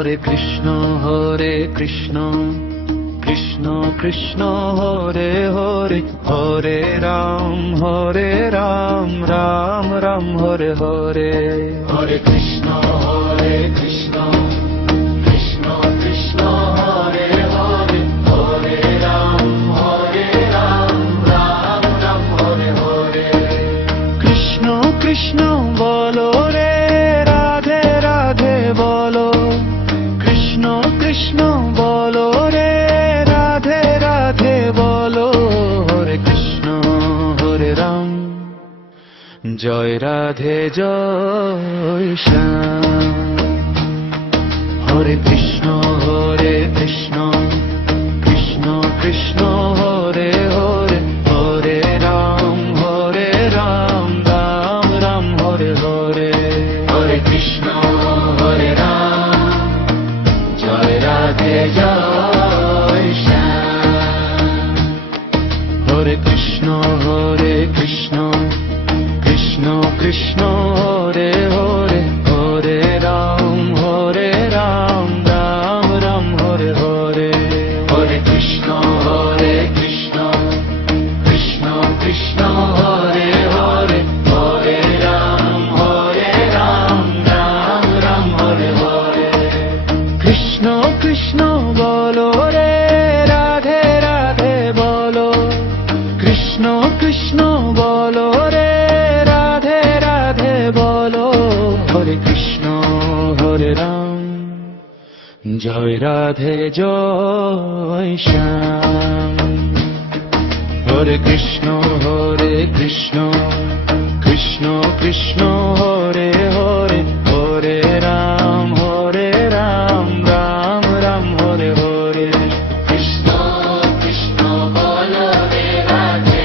হরে কৃষ্ণ কৃষ্ণ কৃষ্ণ হরে হরে, হরে রাম রাম রাম হরে হরে। হরে কৃষ্ণ কৃষ্ণ কৃষ্ণ হরে হরে, হরে রাম রাম রাম হরে হরে। কৃষ্ণ কৃষ্ণ বলো রে, রাধে রাধে বলো। কৃষ্ণ কৃষ্ণ বলো রে, রাধে রাধে বলো। হরে কৃষ্ণ হরে রাম, জয় রাধে জয় শ্যাম। হরে কৃষ্ণ কৃষ্ণ কৃষ্ণ হরে হরে, হরে রাম রাম রাম হরে হরে। হরে কৃষ্ণ হরে রাম, জয় রাধে জয় শ্যাম। হরে কৃষ্ণ কৃষ্ণ কৃষ্ণ হরে হরে, হরে রাম রাম রাম হরে হরে। হরে কৃষ্ণ কৃষ্ণ কৃষ্ণ হরে হরে, হরে রাম রাম রাম হরে হরে। কৃষ্ণ কৃষ্ণ বলো রে, রাধে রাধে বলো। কৃষ্ণ কৃষ্ণ বলো রে, রাধে রাধে বলো। হরে কৃষ্ণ হরে রাম, জয় রাধে জয় শ্যাম। হরে কৃষ্ণ কৃষ্ণ কৃষ্ণ হরে হরে, হরে রাম রাম রাম হরে হরে। কৃষ্ণ কৃষ্ণ বলো রে, রাধে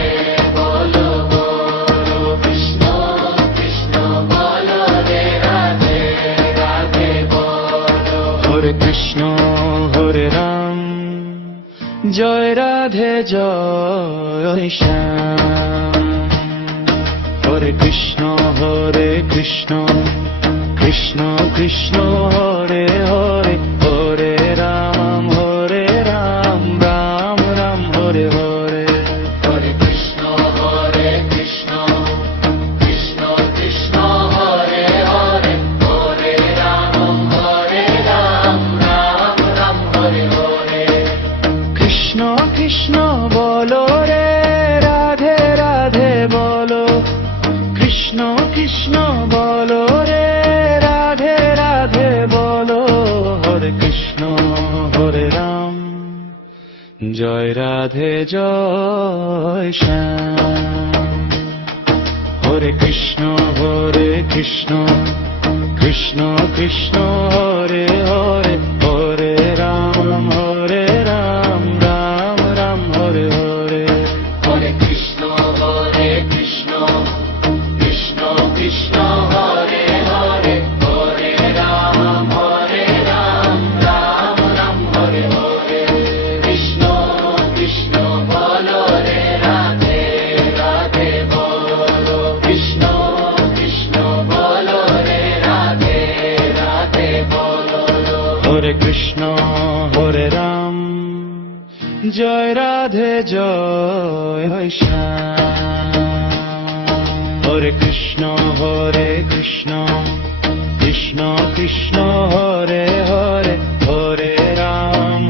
বলো বলো। কৃষ্ণ কৃষ্ণ বলো রে, রাধে রাধে বলো। হরে কৃষ্ণ হরে রাম, জয় রাধে জয় শ্যাম। হরে কৃষ্ণ কৃষ্ণ কৃষ্ণ হরে হরে, হরে রাম রাম রাম হরে হরে। হরে কৃষ্ণ কৃষ্ণ কৃষ্ণ হরে হরে, হরে রাম রাম রাম হরে হরে। কৃষ্ণ কৃষ্ণ বলো রে, রাধে রাধে বলো। কৃষ্ণ কৃষ্ণ বলো রে, রাধে রাধে বলো। হরে কৃষ্ণ হরে রাম, জয় রাধে জয় শ্যাম। হরে কৃষ্ণ কৃষ্ণ কৃষ্ণ হরে হরে, হরে রাম রাম রাম হরে হরে। হরে কৃষ্ণ কৃষ্ণ কৃষ্ণ হরে হরে, হরে রাম রাম রাম হরে হরে। কৃষ্ণ কৃষ্ণ বলো রে, রাধে রাধে বলো। কৃষ্ণ কৃষ্ণ বলো রে, রাধে রাধে বলো। হরে কৃষ্ণ হরে রাম, জয় রাধে জয় শ্যাম। হরে কৃষ্ণ কৃষ্ণ কৃষ্ণ হরে হরে, হরে রাম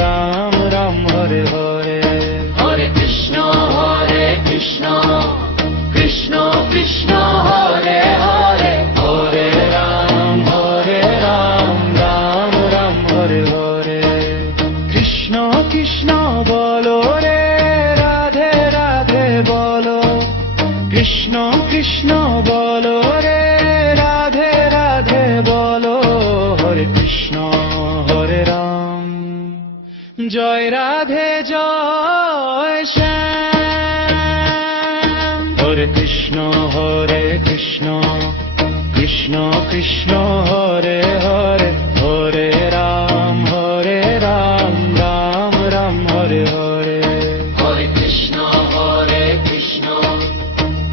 রাম রাম হরে হরে। হরে কৃষ্ণ কৃষ্ণ কৃষ্ণ হরে হরে, হরে রাম রাম রাম হরে হরে। কৃষ্ণ কৃষ্ণ বলো রে, রাধে রাধে বলো। কৃষ্ণ কৃষ্ণ বলো রে, রাধে রাধে বলো। হরে কৃষ্ণ হরে রাম, জয় রাধে জয় শ্যাম। হরে কৃষ্ণ কৃষ্ণ কৃষ্ণ হরে হরে, হরে রাম রাম রাম হরে হরে। হরে কৃষ্ণ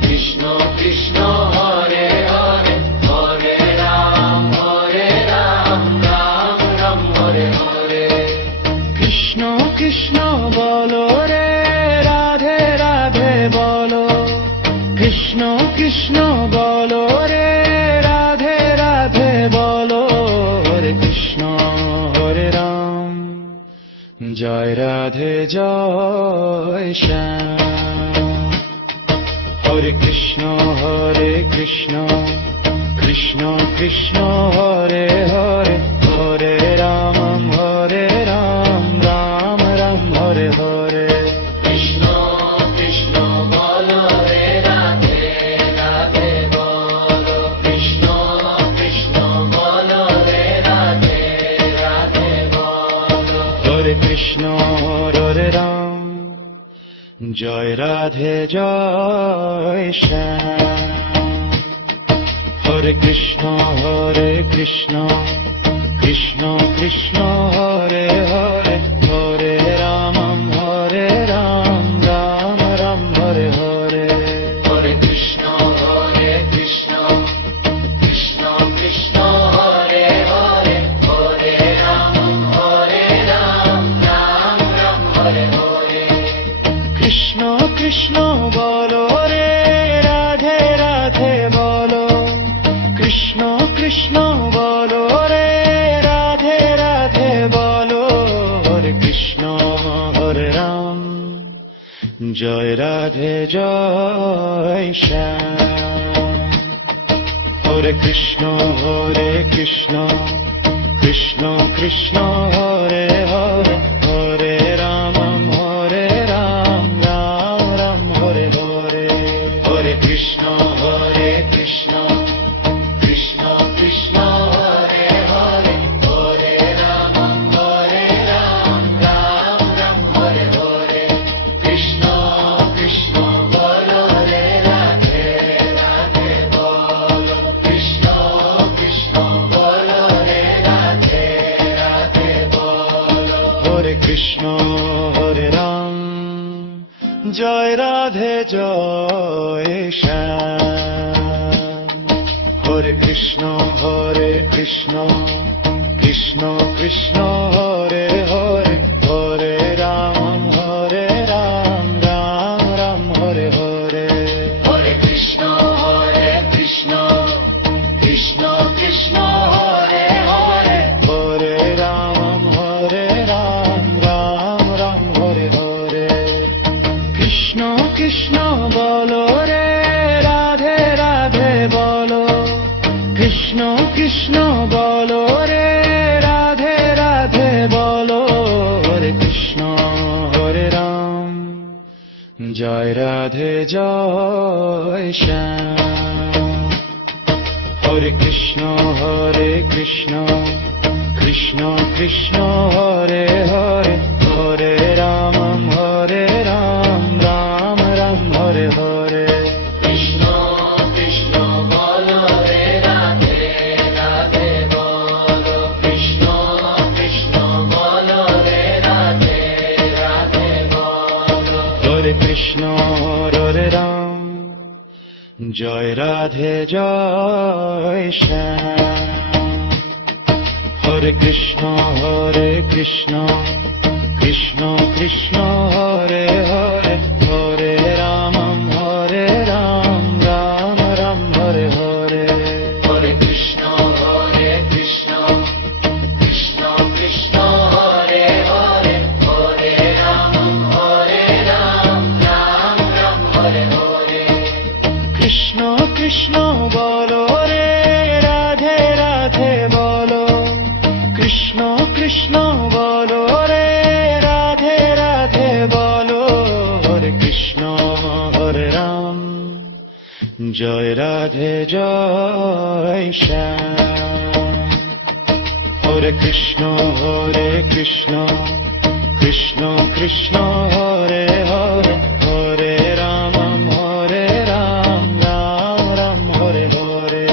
কৃষ্ণ কৃষ্ণ হরে হরে, হরে রাম কৃষ্ণ কৃষ্ণ বলো রে, রাধে রাধে বলো, হরে কৃষ্ণ হরে রাম, জয় রাধে জয় শ্যাম। হরে কৃষ্ণ কৃষ্ণ কৃষ্ণ হরে হরে, হরে রাম রাম রাম হরে হরে। কৃষ্ণ কৃষ্ণ বলো রে, রাধে রাধে বলো, কৃষ্ণ কৃষ্ণ বলো রে, রাধে রাধে বলো, হরে কৃষ্ণ হরে রাম, জয় রাধে জয় শ্যাম। হরে কৃষ্ণ কৃষ্ণ কৃষ্ণ হরে হরে, হরে রাম রাম রাম হরে হরে। হরে কৃষ্ণ কৃষ্ণ কৃষ্ণ হরে হরে, হরে রাম রাম রাম হরে হরে। কৃষ্ণ কৃষ্ণ বলো রে, রাধে রাধে বলো, কৃষ্ণ কৃষ্ণ বলো রে, রাধে রাধে বলো, হরে কৃষ্ণ হরে রাম, জয় রাধে জয় শ্যাম। হরে কৃষ্ণ কৃষ্ণ কৃষ্ণ হরে হরে, হরে রাম রাম হরে হরে। হরে কৃষ্ণ কৃষ্ণ কৃষ্ণ হরে হরে, হরে রাম রাম হরে হরে। কৃষ্ণ কৃষ্ণ বলো রে, রাধে রাধে বলো, কৃষ্ণ কৃষ্ণ বলো রে, রাধে রাধে বলো, হরে কৃষ্ণ হরে রাম, জয় রাধে জয় শ্যাম। হরে কৃষ্ণ কৃষ্ণ কৃষ্ণ হরে হরে, হরে রাম রাম হরে হরে। হরে কৃষ্ণ কৃষ্ণ কৃষ্ণ হরে হরে, হরে রাম রাম হরে হরে। কৃষ্ণ কৃষ্ণ বলো রে, রাধে রাধে বলো, কৃষ্ণ কৃষ্ণ বলো রে, রাধে রাধে বলো, হরে কৃষ্ণ হরে রাম, জয় রাধে জয় শ্যাম। হরে কৃষ্ণ কৃষ্ণ কৃষ্ণ হরে হরে, হরে রাম রাম হরে হরে। কৃষ্ণ কৃষ্ণ বলো রে, রাধে রাধে বলো, কৃষ্ণ কৃষ্ণ বলো রে, রাধে রাধে বলো, হরে কৃষ্ণ হরে রাম, জয় রাধে জয় শ্যাম। হরে কৃষ্ণ কৃষ্ণ কৃষ্ণ হরে হরে, হরে রাম রাম হরে হরে। হরে কৃষ্ণ কৃষ্ণ কৃষ্ণ হরে হরে, হরে রাম রাম হরে হরে। কৃষ্ণ কৃষ্ণ বলো রে, রাধে রাধে বলো, কৃষ্ণ কৃষ্ণ বলো রে, রাধে রাধে বলো, হরে কৃষ্ণ হরে রাম, জয় রাধে জয় শ্যাম। হরে কৃষ্ণ কৃষ্ণ কৃষ্ণ হরে হরে, হরে রাম রাম হরে হরে।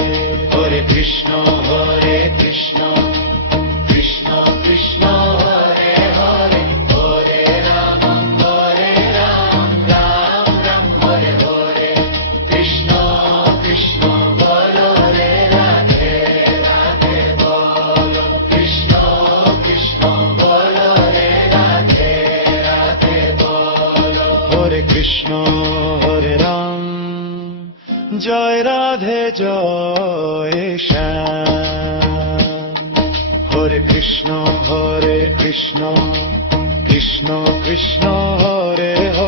হরে কৃষ্ণ কৃষ্ণ কৃষ্ণ হরে হরে, হরে রাম রাম হরে হরে। কৃষ্ণ কৃষ্ণ বলো রে, রাধে রাধে বলো, কৃষ্ণ কৃষ্ণ বলো রে, রাধে রাধে বলো, হরে কৃষ্ণ হরে রাম, জয় রাধে জয় শ্যাম। হরে কৃষ্ণ কৃষ্ণ কৃষ্ণ কৃষ্ণ হরে হরে